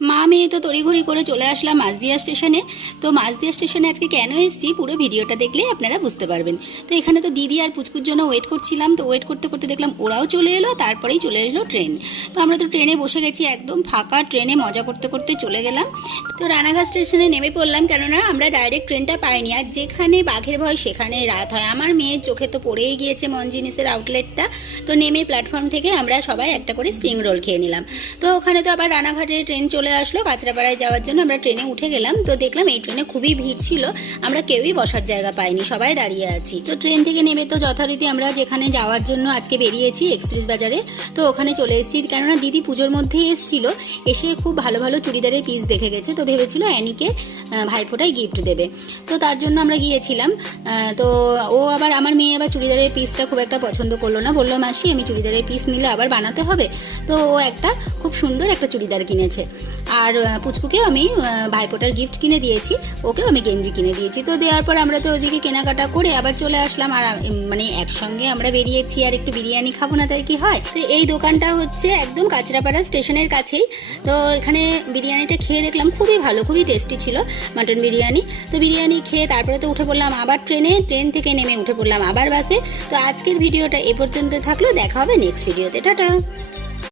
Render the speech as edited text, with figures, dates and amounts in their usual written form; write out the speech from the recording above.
মা মেয়ে তো তড়িঘড়ি করে চলে আসলাম মাঝদিয়া স্টেশনে। তো মাঝদিয়া স্টেশনে আজকে কেন এসেছি পুরো ভিডিওটা দেখলে আপনারা বুঝতে পারবেন। তো এখানে তো দিদি আর পুচকুর জন্য ওয়েট করছিলাম। তো ওয়েট করতে করতে দেখলাম ওরাও চলে এলো, তারপরেই চলে এলো ট্রেন। তো আমরা তো ট্রেনে বসে গেছি, একদম ফাঁকা ট্রেনে মজা করতে করতে চলে গেলাম। তো রানাঘাট স্টেশনে নেমে পড়লাম, কেননা আমরা ডাইরেক্ট ট্রেনটা পাইনি। আর যেখানে বাঘের ভয় সেখানে রাত হয়। আমার মেয়ের চোখে তো পড়েই গিয়েছে মন জিনিসের আউটলেটটা। তো নেমে প্ল্যাটফর্ম থেকে আমরা সবাই একটা করে স্প্রিং রোল খেয়ে নিলাম। তো ওখানে তো আবার রানাঘাটে ট্রেন চলে আসলো কাঁচরাপাড়ায় যাওয়ার জন্য। আমরা ট্রেনে উঠে গেলাম। তো দেখলাম এই ট্রেনে খুবই ভিড় ছিল, আমরা কেউই বসার জায়গা পাইনি, সবাই দাঁড়িয়ে আছি। তো ট্রেন থেকে নেমে তো যথারীতি আমরা যেখানে যাওয়ার জন্য আজকে বেরিয়েছি এক্সপ্রেস বাজারে, তো ওখানে চলে এসেছি। কেননা দিদি পুজোর মধ্যেই এসেছিল, এসে খুব ভালো ভালো চুড়িদারের পিস দেখে গেছে। তো ভেবেছিল অ্যানিকে ভাইফোঁটায় গিফট দেবে, তো তার জন্য আমরা গিয়েছিলাম। তো ও আবার, আমার মেয়ে আবার চুড়িদারের পিসটা খুব একটা পছন্দ করলো না, বললো মাসি আমি চুড়িদারের পিস নিলে আবার বানাতে হবে। তো ও একটা খুব সুন্দর একটা চুড়িদার কিনেছে। আর পুচকুকেও আমি ভাইফোঁটার গিফট কিনে দিয়েছি, ওকেও আমি গেঞ্জি কিনে দিয়েছি। তো দেওয়ার পর আমরা তো ওদিকে কেনাকাটা করে আবার চলে আসলাম। আর মানে একসঙ্গে আমরা বেরিয়েছি, আর একটু বিরিয়ানি খাবো না তাই কি হয়। তো এই দোকানটা হচ্ছে একদম কাঁচরাপাড়া স্টেশনের কাছেই। তো এখানে বিরিয়ানিটা খেয়ে দেখলাম খুবই ভালো, খুবই টেস্টি ছিল মাটন বিরিয়ানি। তো বিরিয়ানি খেয়ে তারপরে তো উঠে পড়লাম আবার ট্রেনে, ট্রেন থেকে নেমে উঠে পড়লাম আবার বাসে। তো আজকের ভিডিওটা এ পর্যন্ত থাকলো, দেখা হবে নেক্সট ভিডিওতে, টাটা।